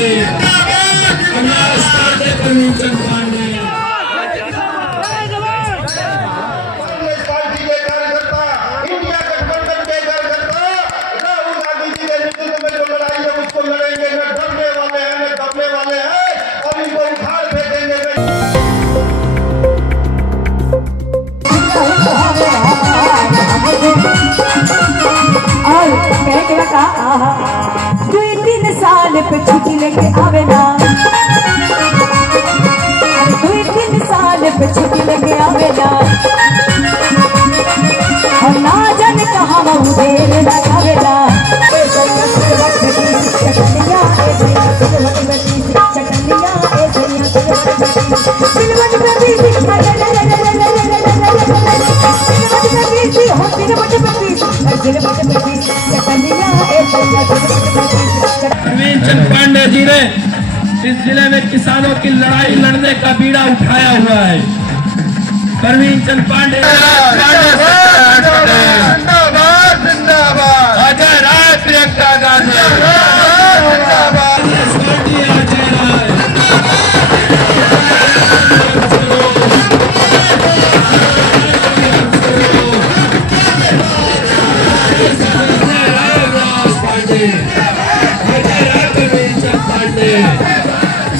अविनाश पांडे, प्रवीण चंद Pandey. Congress party के कार्यकर्ता, India गठबंधन के कार्यकर्ता, राहुल गांधी जी के नेतृत्व में जो लड़ाई है उसको लड़ेंगे। न डरने वाले हैं, न दबने वाले हैं, और इनको उखाड़ फेंकेंगे। दुई 3 साल पे छुट्टी लेके आवे ना, 2-3 साल पे छुट्टी लेके आवे ना, और ना जाने कहाँ वो देर लगावे ना। प्रवीण चंद पांडे जी ने इस जिले में किसानों की लड़ाई लड़ने का बीड़ा उठाया हुआ है। प्रवीण चंद पांडे अजय राय, प्रियंका गांधी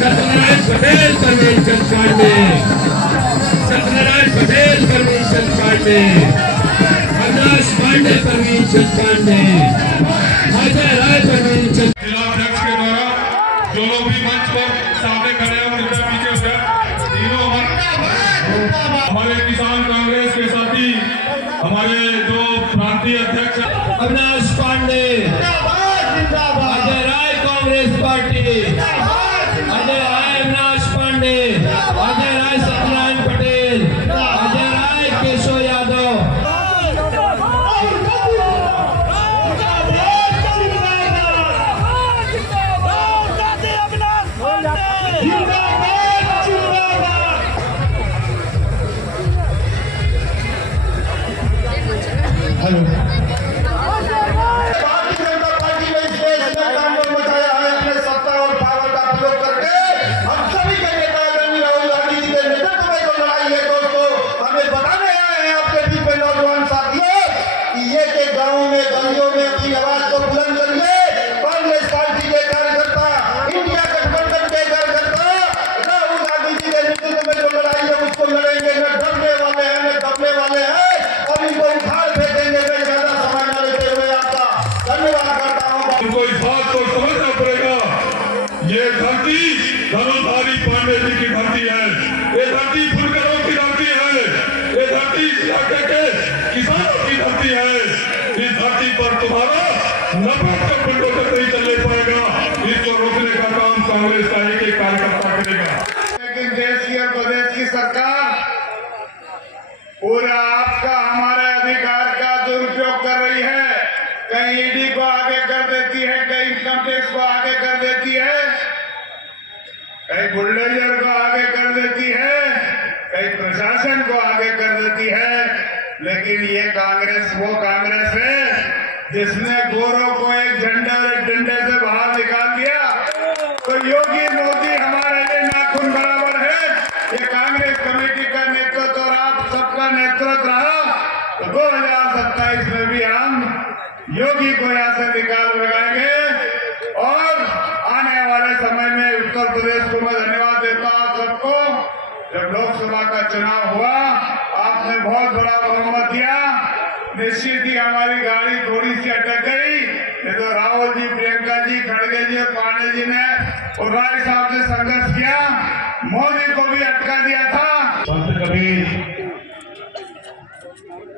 सत्यनारायण पटेल, प्रवीण चंद पांडे, सत्यनारायण पटेल, प्रवीण चंद पांडे, अविनाश पांडे, प्रवीण चंद पांडे, अजय राय, प्रवीण चंद। जिलाध्यक्ष के द्वारा जो लोग भी मंच पर सामने खड़े हैं कृपया पीछे हो जाए। तीनों हमारे किसान कांग्रेस के साथी, हमारे जो प्रांतीय अध्यक्ष Avinash Pandey, Ajay Rai, Congress party, Ajay Rai, Avinash Pandey, Ajay Rai, Satyanarayan Patel, Ajay Rai, Keshav Yadav. Hello, Bharatiya Janata party ने इस देश में तांडव मचाया है अपने सत्ता और पावर का प्रयोग करके। हम सभी के नेता आदरणीय राहुल गांधी जी के नेतृत्व में जो लड़ाई है दोस्तों, हमें बताने आए हैं आपके बीच में नौजवान साथियों कि ये के गाँव में, गलियों में अपनी आवाज को बुलंद करिए। कांग्रेस पार्टी के कार्यकर्ता, इंडिया गठबंधन के कार्यकर्ता, राहुल गांधी जी के नेतृत्व में जो लड़ाई है उसको लड़ेंगे। न डरने वाले हैं, न दबने वाले हैं, और इनको उखाड़ फेंकेंगे। मैं ज्यादा समय न लेते हुए आपका धन्यवाद करता हूँ। उनको इस बात को समझना पड़ेगा, ये धरती धनुधारी पांडे जी की धरती है, ये धरती फुलकरों की धरती है, ये धरती इस इलाके के किसानों की धरती है। इस धरती पर तुम्हारा नफरत का बुलडोजर नहीं चलने पाएगा। इसको रोकने का काम कांग्रेस का एक कार्यकर्ता करेगा। लेकिन देश की और प्रदेश की सरकार पूरा आपका, हमारे अधिकार का दुरुपयोग कर रही है। कहीं ईडी को आगे कर देती है, कहीं इनकम टैक्स को आगे कर देती है, कहीं बुलडोजर को आगे कर देती है, कहीं प्रशासन को आगे कर देती है। लेकिन ये कांग्रेस वो कांग्रेस है जिसने गोरों को एक झंडे और एक डंडे से बाहर निकाल दिया। तो योगी मोदी हमारे लिए नाखून बराबर है। ये कांग्रेस कमेटी का नेतृत्व और आप सबका नेतृत्व रहा तो 2027 में भी हम योगी को यहाँ से निकाल लगाएंगे। और आने वाले समय में उत्तर प्रदेश को मैं धन्यवाद देता हूँ आप सबको। जब लोकसभा का चुनाव हुआ आपने बहुत बड़ा बहुमत दिया। निश्चित ही हमारी गाड़ी थोड़ी सी अटक गई, नहीं तो राहुल जी, प्रियंका जी, खड़गे जी और पांडे जी ने और राय साहब ने संघर्ष किया, मोदी को भी अटका दिया था। संत कबीर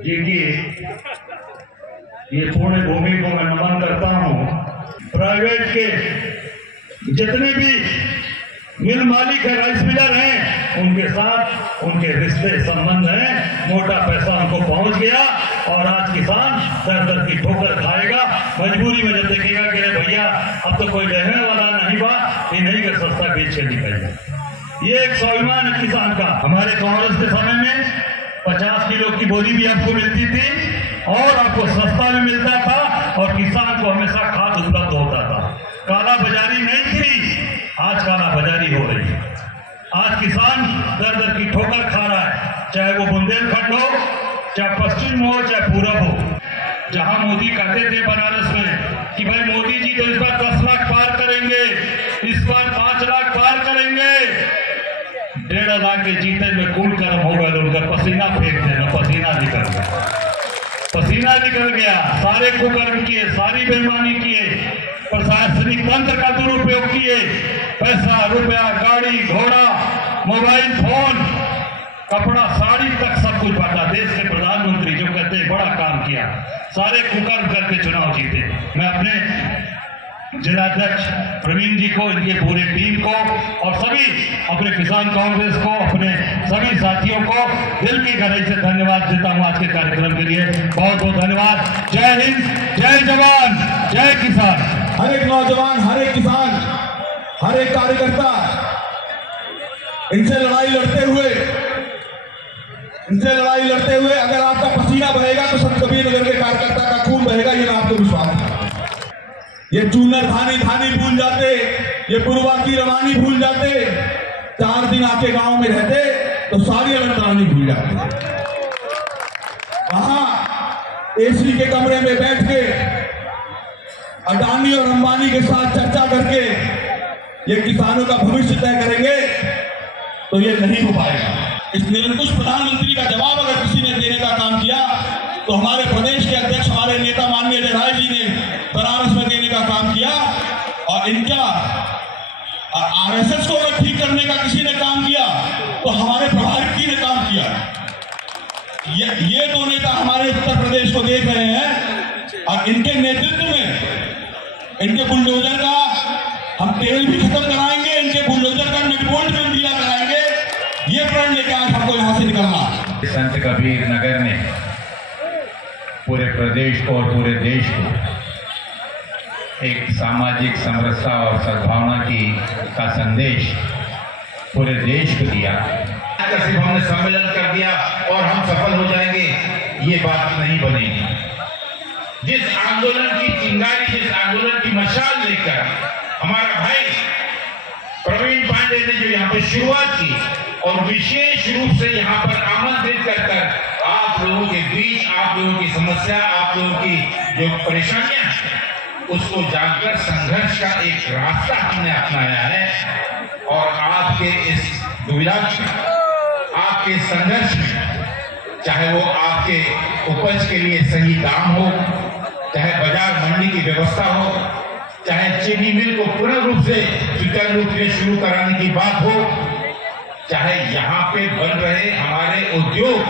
जी की ये पुण्य भूमि को मैं नमन करता हूँ। प्राइवेट के जितने भी मिल मालिक है, राइस मिलर हैं, उनके साथ उनके रिश्ते संबंध हैं। मोटा पैसा उनको पहुंच गया और आज किसान दर दर की ठोकर खाएगा। मजबूरी में जब देखेगा कि भैया अब तो कोई रहने वाला नहीं बा, ये नहीं कर सस्ता बेच के निकल जाए। ये एक स्वाभिमान है किसान का। हमारे कांग्रेस के समय में 50 किलो की बोरी भी आपको मिलती थी और आपको सस्ता भी मिलता था और किसान को हमेशा खाद उपलब्ध होता था। काला बाजारी नहीं थी। हो रही है। आज किसान दर दर की ठोकर खा रहा है, चाहे वो बुंदेलखंड हो, चाहे पश्चिम हो, चाहे पूरब हो। जहां मोदी कहते थे बनारस में कि भाई मोदी जी तो इस बार 10 लाख पार करेंगे, इस बार 5 लाख पार करेंगे, 1.5 लाख के जीते में खून गर्म हो गए, उनका पसीना फेंक देना, पसीना निकल गया, पसीना निकल गया। सारे कुकर्म किए, सारी बेईमानी किए, प्रशासनिक तंत्र का दुरुपयोग किए, पैसा रुपया, गाड़ी घोड़ा, मोबाइल फोन, कपड़ा साड़ी तक सब कुछ बांटा। देश के प्रधानमंत्री जो कहते हैं बड़ा काम किया, सारे कुकर्म करके चुनाव जीते। मैं अपने जिलाध्यक्ष प्रवीण जी को, इनके पूरे टीम को और सभी अपने किसान कांग्रेस को, अपने सभी साथियों को दिल की गहराई से धन्यवाद देता हूं आज के कार्यक्रम के लिए। बहुत बहुत धन्यवाद। जय हिंद, जय जवान, जय किसान। हर एक नौजवान, हर एक किसान, हर एक कार्यकर्ता इनसे लड़ाई लड़ते हुए अगर आपका पसीना बहेगा तो सब कबीरनगर के कार्यकर्ता का खून बहेगा, ये मैं आपको विश्वास है। ये चूनर धानी भूल जाते, ये पुरवा की रवानी भूल जाते, 4 दिन आके गांव में रहते तो सारी अलंतरानी भूल जाते। वहां एसी के कमरे में बैठ के अडानी और अंबानी के साथ चर्चा करके ये किसानों का भविष्य तय करेंगे तो ये नहीं हो पाएगा। इस निरंकुश प्रधानमंत्री का जवाब अगर किसी ने देने का काम किया तो हमारे प्रदेश के अध्यक्ष, हमारे नेता माननीय अजय राय जी ने बनारस में देने का काम किया। और इनका आरएसएस को अगर ठीक करने का किसी ने काम किया तो हमारे प्रभारी जी ने काम किया। ये 2 नेता हमारे उत्तर प्रदेश को देख रहे हैं और इनके नेतृत्व में इनके बुलडोजर का हम तेल भी खत्म कराएंगे, इनके बुलडोजर का नटबोल्ट में ढीला कराएंगे। ये प्रण लेके आज हमको यहाँ से निकलना। संत कबीर नगर ने पूरे प्रदेश को और पूरे देश को एक सामाजिक समरसता और सद्भावना का संदेश पूरे देश को दिया। सिर्फ हमने सम्मेलन कर दिया और हम सफल हो जाएंगे, ये बात नहीं बनेगी। जिस आंदोलन की चिंगारी, जिस आंदोलन की मशाल लेकर हमारा भाई प्रवीण पांडे ने जो यहाँ पर शुरुआत की और विशेष रूप से यहाँ पर आमंत्रित कर आप लोगों के बीच, आप लोगों की समस्या, आप लोगों की जो परेशानियां हैं उसको जानकर संघर्ष का एक रास्ता हमने अपनाया है। और आपके इस दुविधा में, आपके संघर्ष में, चाहे वो आपके उपज के लिए सही दाम हो, चाहे बाजार मंडी की व्यवस्था हो, चाहे चीनी मिल को पूर्ण रूप से सुचारू रूप से शुरू कराने की बात हो, चाहे यहाँ पे बन रहे हमारे उद्योग,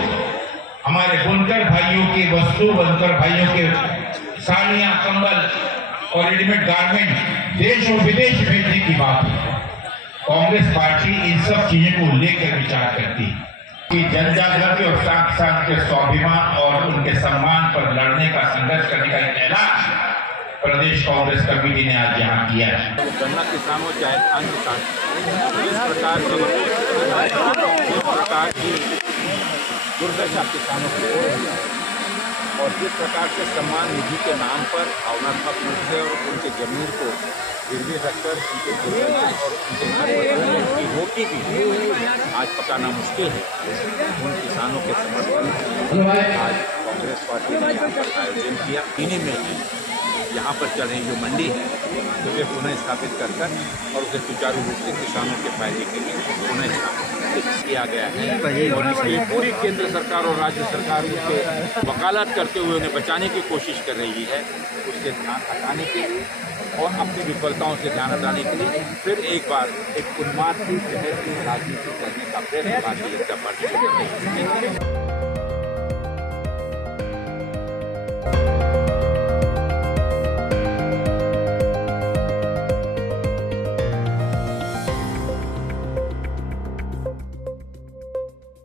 हमारे बुनकर भाइयों की वस्तु, बुनकर भाइयों के साड़ियां, कंबल और रेडीमेड गारमेंट देश और विदेश भेजने की बात हो, कांग्रेस पार्टी इन सब चीजों को लेकर विचार करती है कि जनजागृति और किसान के स्वाभिमान और उनके सम्मान पर लड़ने का, संघर्ष करने का एक ऐलान प्रदेश कांग्रेस कमेटी ने आज यहाँ किया है। गन्ना किसानों चाहे अन्य किसान जिस प्रकार की दुर्दशा किसानों की और जिस प्रकार से सम्मान निधि के नाम पर भावनात्मक रूप से और उनके जमीन को गिरवी रखकर उनके दुर्दर्शन और उनके घर की रोटी भी आज पकाना मुश्किल है, उन किसानों के समर्थन में आज कांग्रेस पार्टी ने यहाँ पर आयोजन किया। इन्हीं में यहाँ पर चल रही जो मंडी है उसे पुनः स्थापित कर और उसे सुचारू रूप से किसानों के फायदे के लिए पुनः स्थापित किया गया है। और इसकी पूरी केंद्र सरकार और राज्य सरकार उसके वकालत करते हुए उन्हें बचाने की कोशिश कर रही है, उससे ध्यान हटाने के लिए और अपनी विफलताओं से ध्यान हटाने के लिए फिर एक बार एक उन्माद की जहर की राजनीति करने का प्रयत्न भारतीय जनता पार्टी को